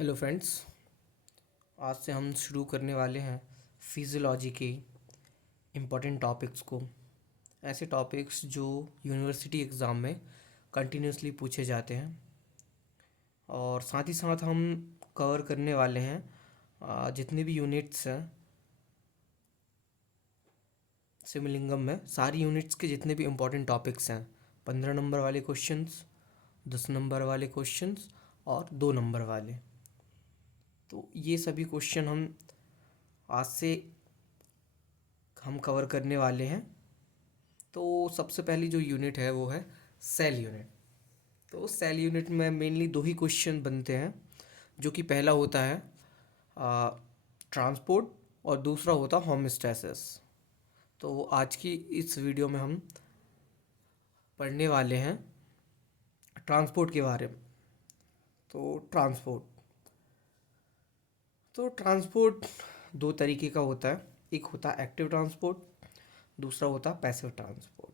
Hello friends. आज से हम शुरू करने वाले हैं फिजियोलॉजी के इम्पोर्टेंट टॉपिक्स को। ऐसे टॉपिक्स जो यूनिवर्सिटी एग्ज़ाम में कंटिन्यूसली पूछे जाते हैं, और साथ ही साथ हम कवर करने वाले हैं जितने भी यूनिट्स हैं सिमलिंगम में, सारी यूनिट्स के जितने भी इम्पोर्टेंट टॉपिक्स हैं। 15 नंबर वाले क्वेश्चंस, 10 नंबर वाले क्वेश्चंस और 2 नंबर वाले। तो ये सभी क्वेश्चन आज से हम कवर करने वाले हैं। तो सबसे पहली जो यूनिट है वो है सेल यूनिट। तो सेल यूनिट में मेनली दो ही क्वेश्चन बनते हैं, जो कि पहला होता है ट्रांसपोर्ट और दूसरा होता है होमोस्टैसिस। तो आज की इस वीडियो में हम पढ़ने वाले हैं ट्रांसपोर्ट के बारे में। तो ट्रांसपोर्ट दो तरीके का होता है। एक होता है एक्टिव ट्रांसपोर्ट, दूसरा होता है पैसिव ट्रांसपोर्ट।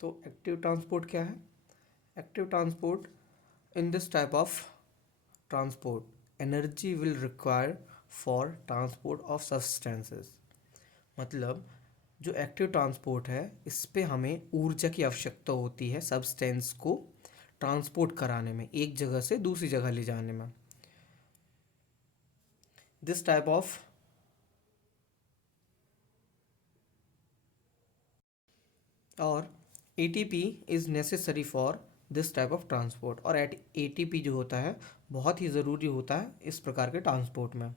तो एक्टिव ट्रांसपोर्ट क्या है? Active transport, in this type of transport energy will require for transport of substances। मतलब जो एक्टिव ट्रांसपोर्ट है इस पे हमें ऊर्जा की आवश्यकता होती है सब्सटेंस को ट्रांसपोर्ट कराने में, एक जगह से दूसरी जगह ले जाने में। दिस टाइप ऑफ और ATP is necessary for this type of transport. और एटीपी जो होता है बहुत ही ज़रूरी होता है इस प्रकार के ट्रांसपोर्ट में।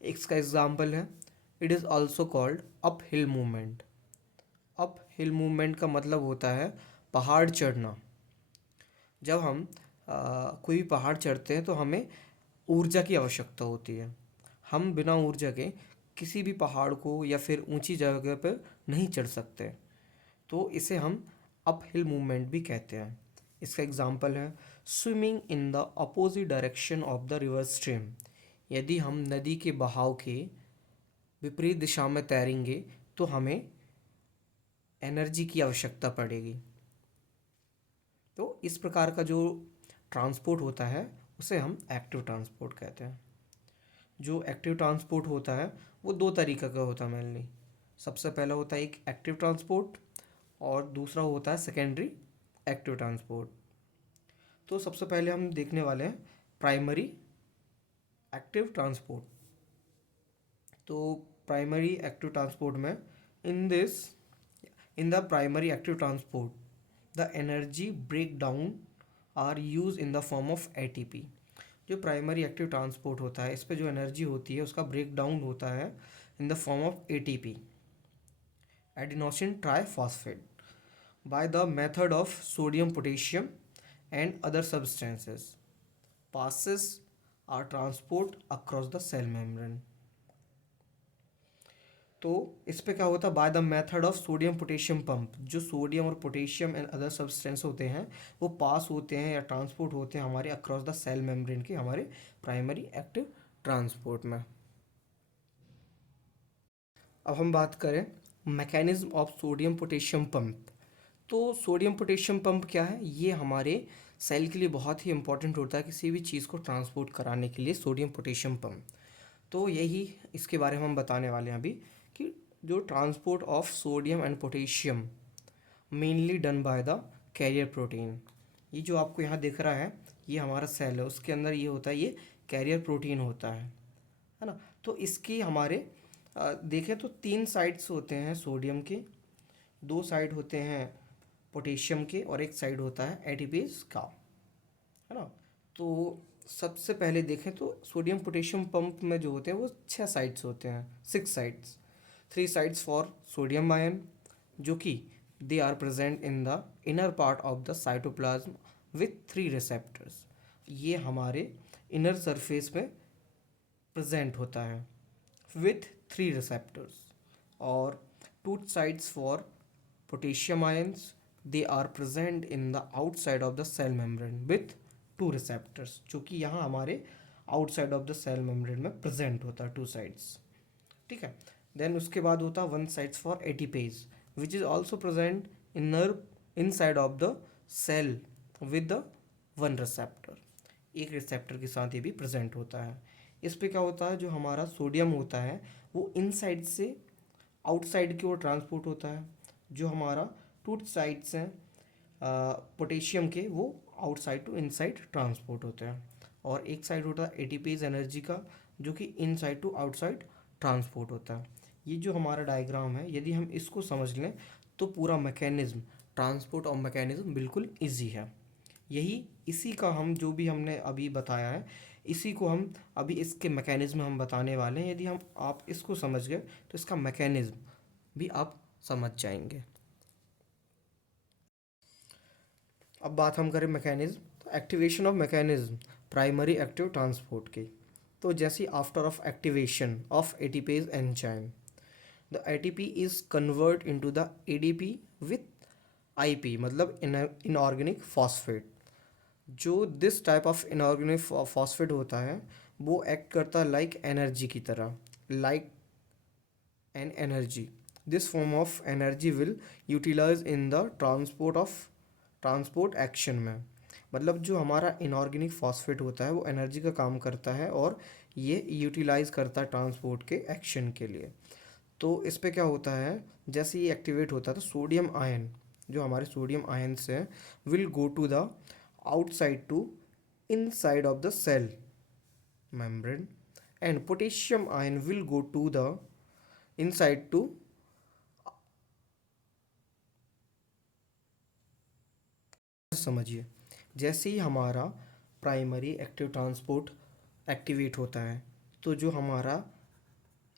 इसका एग्जाम्पल है, it is also called up hill movement. Up hill movement का मतलब होता है पहाड़ चढ़ना। जब हम कोई भी पहाड़ चढ़ते हैं तो हमें ऊर्जा की आवश्यकता होती है। हम बिना ऊर्जा के किसी भी पहाड़ को या फिर ऊंची जगह पर नहीं चढ़ सकते। तो इसे हम अप हिल मूवमेंट भी कहते हैं। इसका एग्जाम्पल है swimming in the opposite direction of the river stream. यदि हम नदी के बहाव के विपरीत दिशा में तैरेंगे तो हमें एनर्जी की आवश्यकता पड़ेगी। तो इस प्रकार का जो ट्रांसपोर्ट होता है उसे हम एक्टिव ट्रांसपोर्ट कहते हैं। जो एक्टिव ट्रांसपोर्ट होता है वो दो तरीक़े का होता है मेनली। सबसे पहला होता है एक एक्टिव ट्रांसपोर्ट और दूसरा होता है सेकेंडरी एक्टिव ट्रांसपोर्ट। तो सबसे पहले हम देखने वाले हैं प्राइमरी एक्टिव ट्रांसपोर्ट। तो प्राइमरी एक्टिव ट्रांसपोर्ट में in the primary active transport the energy break down are use in the form of ATP. जो प्राइमरी एक्टिव ट्रांसपोर्ट होता है इस पे जो एनर्जी होती है उसका ब्रेक डाउन होता है इन the form of ATP, adenosine triphosphate, by the method of sodium potassium and other substances passes or transport across the cell membrane। तो इस पे क्या होता है, by the method of sodium potassium pump. जो sodium और पोटेशियम एंड अदर सब्सटेंस होते हैं वो पास होते हैं या ट्रांसपोर्ट होते हैं हमारे अक्रॉस द सेल मेम्ब्रेन के, हमारे प्राइमरी एक्टिव ट्रांसपोर्ट में। अब हम बात करें mechanism of sodium potassium pump. तो सोडियम पोटेशियम पंप क्या है? ये हमारे सेल के लिए बहुत ही इंपॉर्टेंट होता है किसी भी चीज़ को ट्रांसपोर्ट कराने के लिए, सोडियम पोटेशियम पंप। तो यही इसके बारे में हम बताने वाले हैं अभी कि जो transport of sodium and potassium mainly done by the carrier protein. ये जो आपको यहाँ दिख रहा है ये हमारा सेल है, उसके अंदर ये होता है, ये कैरियर प्रोटीन होता है ना। तो इसकी हमारे देखें तो 3 साइड्स होते हैं सोडियम के, 2 साइड होते हैं पोटेशियम के और एक साइड होता है एटीपीज का, है ना। तो सबसे पहले देखें तो सोडियम पोटेशियम पंप में जो होते हैं वो 6 साइड्स होते हैं, 6 sides. 3 sides for sodium ion, जो कि they are present in the inner part of the cytoplasm with 3 receptors. ये हमारे इनर सरफेस में प्रेजेंट होता है विथ 3 रिसेप्टर्स। और 2 sides for potassium ions, they are present in the outside of the cell membrane with 2 receptors, जो कि यहाँ हमारे outside of the cell membrane में present होता है 2 sides। ठीक है। देन उसके बाद होता है 1 sides for ATPase which is also present inside of the cell with the 1 receptor। एक रिसेप्टर के साथ ये भी प्रेजेंट होता है। इस पे क्या होता है, जो हमारा सोडियम होता है वो इनसाइड से आउटसाइड की ओर ट्रांसपोर्ट होता है, जो हमारा टू साइड्स हैं पोटेशियम के वो आउटसाइड टू इनसाइड ट्रांसपोर्ट होते हैं। और एक साइड होता है एटीपीज एनर्जी का, जो कि इनसाइड टू आउटसाइड ट्रांसपोर्ट होता है। ये जो हमारा डायग्राम है, यदि हम इसको समझ लें तो पूरा मैकेनिज्म, ट्रांसपोर्ट और मैकेनिज्म बिल्कुल इजी है। यही इसी का हम जो भी हमने अभी बताया है, इसी को हम अभी इसके मैकेनिज्म हम बताने वाले हैं। यदि हम आप इसको समझ गए तो इसका मैकेनिज्म भी आप समझ जाएंगे। अब बात हम करें मैकेनिज्म, तो activation of mechanism primary active transport की। तो जैसे after of activation of ATPase enzyme, the ATP is convert into the ADP with IP, मतलब इनऑर्गेनिक फॉस्फेट। जो this type of inorganic phosphate होता है वो एक्ट करता है लाइक एनर्जी की तरह, like an energy. This form of energy will utilize in the transport action में। मतलब जो हमारा इनऑर्गेनिक फॉस्फेट होता है वो एनर्जी का काम करता है और ये यूटिलाइज करता है ट्रांसपोर्ट के एक्शन के लिए। तो इस पे क्या होता है, जैसे ये एक्टिवेट होता है तो सोडियम आयन, जो हमारे सोडियम आयन्स हैं, will go to the outside to inside of the cell membrane, and potassium ion will go to the inside to समझिए। जैसे ही हमारा प्राइमरी एक्टिव ट्रांसपोर्ट एक्टिवेट होता है तो जो हमारा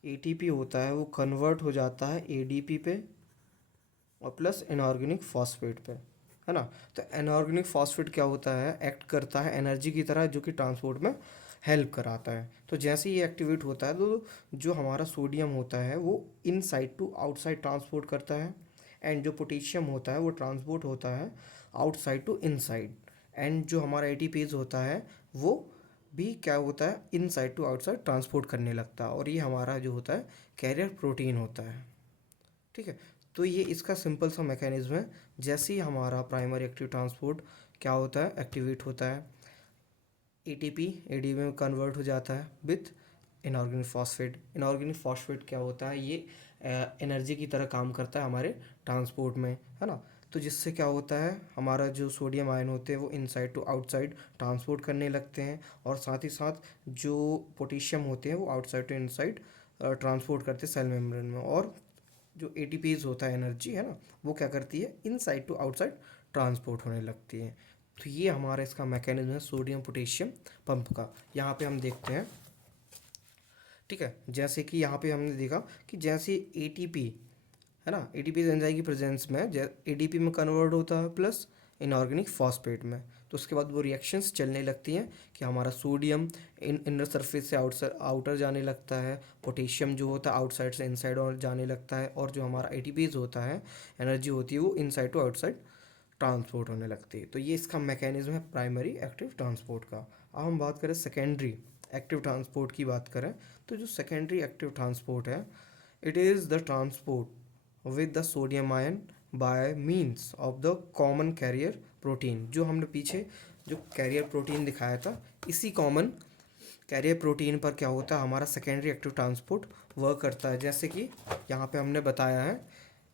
एटीपी होता है वो कन्वर्ट हो जाता है एडीपी पे और प्लस इनऑर्गेनिक फॉस्फेट पे, है ना। तो इनऑर्गेनिक फॉस्फेट क्या होता है, एक्ट करता है एनर्जी की तरह, जो कि ट्रांसपोर्ट में हेल्प कराता है। तो जैसे ही ये एक्टिवेट होता है तो जो हमारा सोडियम होता है वो इनसाइड टू आउटसाइड ट्रांसपोर्ट करता है, एंड जो पोटेशियम होता है वो ट्रांसपोर्ट होता है आउटसाइड टू इनसाइड, एंड जो हमारा एटीपीज होता है वो भी क्या होता है, इनसाइड टू आउटसाइड ट्रांसपोर्ट करने लगता है। और ये हमारा जो होता है कैरियर प्रोटीन होता है, ठीक है। तो ये इसका सिंपल सा मैकेनिज्म है। जैसे ही हमारा प्राइमरी एक्टिव ट्रांसपोर्ट क्या होता है, एक्टिवेट होता है, एटीपी एडीपी में कन्वर्ट हो जाता है with inorganic phosphate. Inorganic phosphate क्या होता है, ये एनर्जी की तरह काम करता है हमारे ट्रांसपोर्ट में, है ना। तो जिससे क्या होता है, हमारा जो सोडियम आयन होते हैं वो इनसाइड टू आउटसाइड ट्रांसपोर्ट करने लगते हैं, और साथ ही साथ जो पोटेशियम होते हैं वो आउटसाइड टू इनसाइड ट्रांसपोर्ट करते हैं सेल मेम्ब्रेन में। और जो एटीपीज होता है एनर्जी, है ना, वो क्या करती है, इनसाइड टू आउटसाइड ट्रांसपोर्ट होने लगती है। तो ये हमारा इसका मैकेनिज्म है सोडियम पोटेशियम पंप का। यहाँ पे हम देखते हैं, ठीक है। जैसे कि यहाँ पे हमने देखा कि जैसे एटीपी, है ना, एटीपी एंजाइम की प्रेजेंस में एडीपी में कन्वर्ट होता है प्लस इनऑर्गेनिक फॉस्फेट में, तो उसके बाद वो रिएक्शंस चलने लगती हैं कि हमारा सोडियम इनर सरफेस से आउटर जाने लगता है, पोटेशियम जो होता है आउटसाइड से इनसाइड और जाने लगता है, और जो हमारा एटीपीज होता है एनर्जी होती है वो इनसाइड टू आउटसाइड ट्रांसपोर्ट होने लगती है। तो ये इसका मैकेनिज्म है प्राइमरी एक्टिव ट्रांसपोर्ट का। अब हम बात करें सेकेंडरी एक्टिव ट्रांसपोर्ट की बात करें, तो जो सेकेंडरी एक्टिव ट्रांसपोर्ट है, it is the transport with the sodium ion bye means of the common carrier protein. जो हमने पीछे जो कैरियर प्रोटीन दिखाया था, इसी कॉमन कैरियर प्रोटीन पर क्या होता है, हमारा सेकेंडरी एक्टिव ट्रांसपोर्ट वर्क करता है। जैसे कि यहाँ पे हमने बताया है,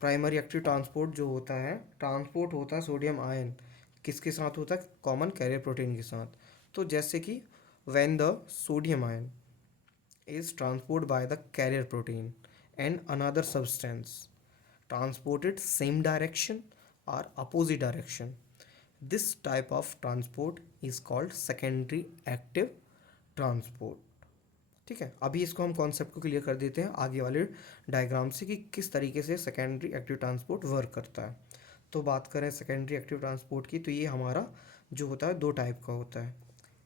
प्राइमरी एक्टिव ट्रांसपोर्ट जो होता है, ट्रांसपोर्ट होता है सोडियम आयन किसके साथ होता है, कॉमन कैरियर प्रोटीन के साथ। तो जैसे कि when the sodium ion is transported by the carrier protein and another substance transported same direction or opposite direction, this type of transport is called secondary active transport। ठीक है, अभी इसको हम कॉन्सेप्ट को क्लियर कर देते हैं आगे वाले डायग्राम से कि किस तरीके से सेकेंडरी एक्टिव ट्रांसपोर्ट वर्क करता है। तो बात करें सेकेंडरी एक्टिव ट्रांसपोर्ट की, तो ये हमारा जो होता है दो टाइप का होता है,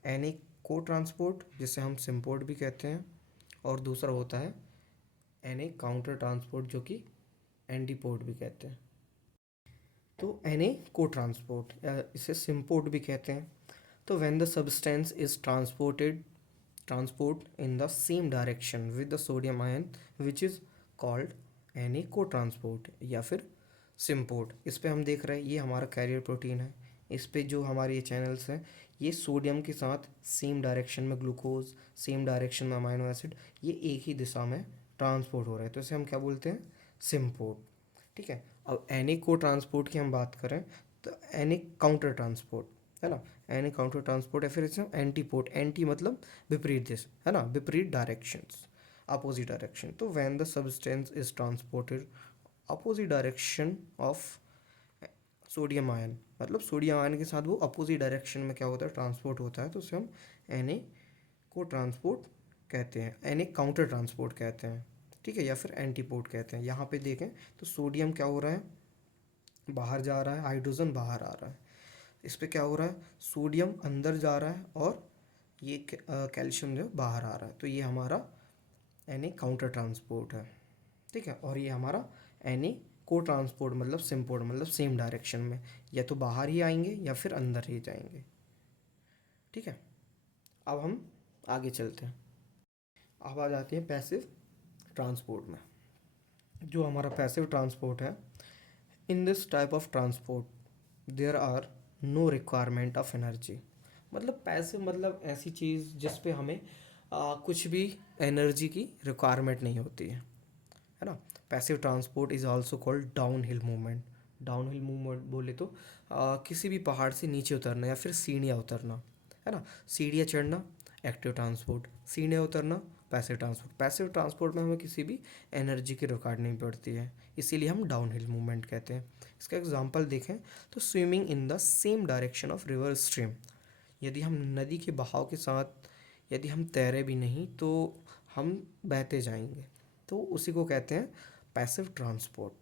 एन को ट्रांसपोर्ट जिसे हम सिम्पोर्ट भी कहते हैं, और दूसरा होता है एन काउंटर ट्रांसपोर्ट जो कि एंटीपोर्ट भी कहते हैं। तो एन को ट्रांसपोर्ट या इसे सिम्पोर्ट भी कहते हैं। तो when the substance is transport in the same direction with the sodium ion which is called an को ट्रांसपोर्ट या फिर सिम्पोर्ट। इस पे हम देख रहे हैं ये हमारा कैरियर प्रोटीन है, इस पे जो हमारे ये चैनल्स हैं, ये सोडियम के साथ सेम डायरेक्शन में ग्लूकोज, सेम डायरेक्शन में अमाइनो एसिड, ये एक ही दिशा में ट्रांसपोर्ट हो रहा है, तो इसे हम क्या बोलते हैं, सिम्पोर्ट। ठीक है। अब एनी को ट्रांसपोर्ट की हम बात करें तो एनी काउंटर ट्रांसपोर्ट है ना, एनी काउंटर ट्रांसपोर्ट, या फिर इसे हम एंटीपोर्ट, एंटी मतलब विपरीत दिशा है ना, विपरीत डायरेक्शंस, अपोजिट डायरेक्शन। तो when the substance is transported opposite direction of sodium ion, मतलब सोडियम आयन के साथ वो अपोजिट डायरेक्शन में क्या होता है, ट्रांसपोर्ट होता है, तो उसे हम एन को ट्रांसपोर्ट कहते हैं, एन काउंटर ट्रांसपोर्ट कहते हैं। ठीक है, या फिर एंटीपोर्ट कहते हैं। यहाँ पे देखें तो सोडियम क्या हो रहा है, बाहर जा रहा है, हाइड्रोजन बाहर आ रहा है। इस पे क्या हो रहा है, सोडियम अंदर जा रहा है और ये कैल्शियम जो है बाहर आ रहा है, तो ये हमारा एन काउंटर ट्रांसपोर्ट है। ठीक है, और ये हमारा एन को ट्रांसपोर्ट मतलब सिम्पोर्ट, मतलब सेम डायरेक्शन में, या तो बाहर ही आएंगे या फिर अंदर ही जाएंगे। ठीक है, अब हम आगे चलते हैं। अब आ जाते हैं पैसिव ट्रांसपोर्ट में। जो हमारा पैसिव ट्रांसपोर्ट है, in this type of transport there are no requirement of energy. मतलब पैसिव मतलब ऐसी चीज़ जिस पे हमें कुछ भी एनर्जी की रिक्वायरमेंट नहीं होती है ना। Passive transport is also called down hill movement. Down hill movement बोले तो किसी भी पहाड़ से नीचे उतरना या फिर सीढ़ियाँ उतरना, है ना। सीढ़ियाँ चढ़ना एक्टिव ट्रांसपोर्ट, सीढ़ियाँ उतरना पैसिव ट्रांसपोर्ट। पैसिव ट्रांसपोर्ट में हमें किसी भी एनर्जी की रिक्वायर्ड नहीं पड़ती है, इसीलिए हम डाउन हिल मूवमेंट कहते हैं। इसका एग्जाम्पल देखें तो swimming in the same direction of river stream. यदि हम नदी के बहाव के साथ यदि हम तैरे भी नहीं तो हम बहते जाएंगे, तो उसी को कहते हैं पैसिव ट्रांसपोर्ट।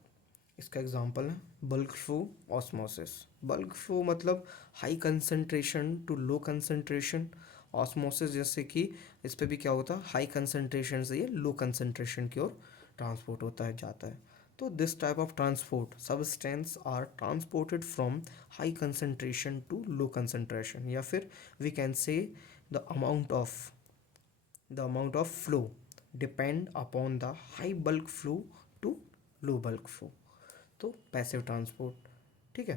इसका एग्जांपल है bulk flow osmosis. Bulk flow मतलब high concentration to low concentration, osmosis जैसे कि इस पे भी क्या होता है, हाई कंसंट्रेशन से ये लो कंसंट्रेशन की ओर ट्रांसपोर्ट होता है, जाता है। तो this type of transport substance are transported from high concentration to low concentration, या फिर we can say the amount of flow depend upon the high bulk flow to low bulk flow. तो passive transport. ठीक है,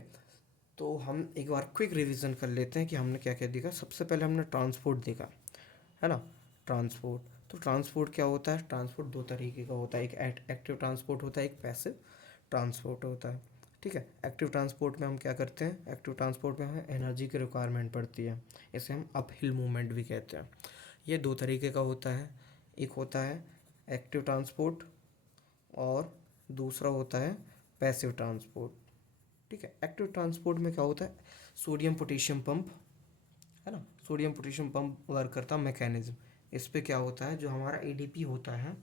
तो हम एक बार quick revision कर लेते हैं कि हमने क्या क्या देखा। सबसे पहले हमने ट्रांसपोर्ट देखा, है ना। ट्रांसपोर्ट, तो ट्रांसपोर्ट क्या होता है, ट्रांसपोर्ट दो तरीके का होता है, एक एक्टिव ट्रांसपोर्ट होता है, एक पैसिव ट्रांसपोर्ट होता है। ठीक है, एक्टिव ट्रांसपोर्ट में हम क्या करते हैं, एक्टिव ट्रांसपोर्ट में हमें एनर्जी की रिक्वायरमेंट पड़ती है, इसे हम अप हिल मूवमेंट भी कहते हैं। ये दो तरीके का होता है, एक होता है एक्टिव ट्रांसपोर्ट और दूसरा होता है पैसिव ट्रांसपोर्ट। ठीक है, एक्टिव ट्रांसपोर्ट में क्या होता है, सोडियम पोटेशियम पंप, है ना। सोडियम पोटेशियम पंप वर्क करता है मैकेनिज्म। इस पे क्या होता है, जो हमारा एडीपी होता है,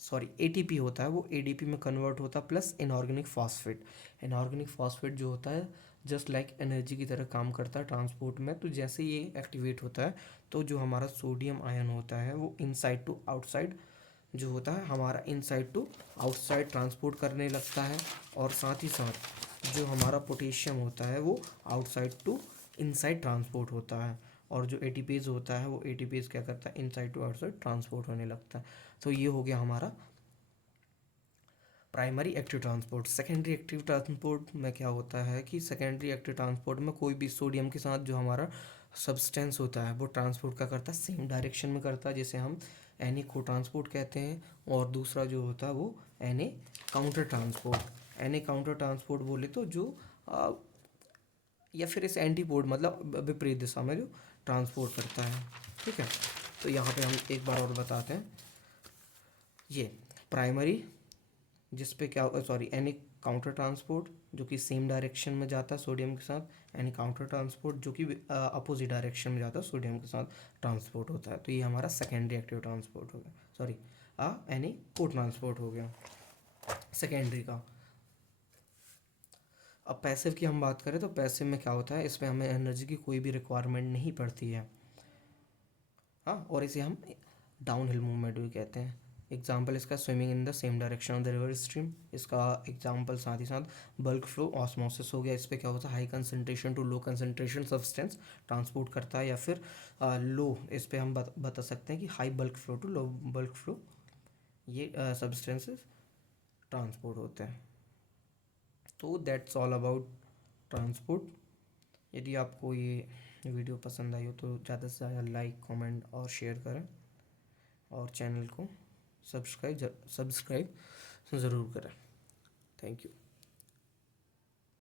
सॉरी एटीपी होता है, वो एडीपी में कन्वर्ट होता है plus inorganic phosphate. Inorganic phosphate जो होता है जस्ट लाइक एनर्जी की तरह काम करता है ट्रांसपोर्ट में। तो जैसे ये एक्टिवेट होता है तो जो हमारा सोडियम आयन होता है वो इनसाइड टू आउटसाइड जो होता है हमारा इनसाइड टू आउटसाइड ट्रांसपोर्ट करने लगता है, और साथ ही साथ जो हमारा पोटेशियम होता है वो आउटसाइड टू इनसाइड ट्रांसपोर्ट होता है, और जो एटीपीज होता है वो एटीपीज क्या करता है, इनसाइड टू आउटसाइड ट्रांसपोर्ट होने लगता है। तो ये हो गया हमारा primary active transport. Secondary active transport में क्या होता है कि सेकेंडरी एक्टिव ट्रांसपोर्ट में कोई भी सोडियम के साथ जो हमारा सब्सटेंस होता है वो ट्रांसपोर्ट का करता है, सेम डायरेक्शन में करता है, जिसे हम एन को ट्रांसपोर्ट कहते हैं। और दूसरा जो होता है वो an counter transport. An counter transport बोले तो जो या फिर इस एंटीपोर्ट मतलब विपरीत दिशा में जो ट्रांसपोर्ट करता है। ठीक है, तो यहाँ पे हम एक बार और बताते हैं, ये प्राइमरी जिस पे क्या, सॉरी एनी काउंटर ट्रांसपोर्ट जो कि सेम डायरेक्शन में जाता है सोडियम के साथ, एनी काउंटर ट्रांसपोर्ट जो कि अपोजिट डायरेक्शन में जाता है सोडियम के साथ ट्रांसपोर्ट होता है। तो ये हमारा सेकेंडरी एक्टिव ट्रांसपोर्ट हो गया, सॉरी एनी को ट्रांसपोर्ट हो गया सेकेंडरी का। अब पैसिव की हम बात करें तो पैसिव में क्या होता है, इसमें हमें एनर्जी की कोई भी रिक्वायरमेंट नहीं पड़ती है, हाँ, और इसे हम डाउन हिल मूवमेंट भी कहते हैं। एग्जाम्पल इसका swimming in the same direction of the river stream. इसका एग्जाम्पल साथ ही साथ बल्क फ्लो ऑस्मोसिस हो गया। इस पर क्या होता है, high concentration to low concentration substance transport करता है, या फिर लो, इस पे हम बता सकते हैं कि high bulk flow to low bulk flow ये सब्सटेंसेस ट्रांसपोर्ट होते हैं। तो दैट्स ऑल अबाउट ट्रांसपोर्ट। यदि आपको ये वीडियो पसंद आई हो तो ज़्यादा से ज़्यादा लाइक, कमेंट और शेयर करें, और चैनल को सब्सक्राइब ज़रूर करें। Thank you.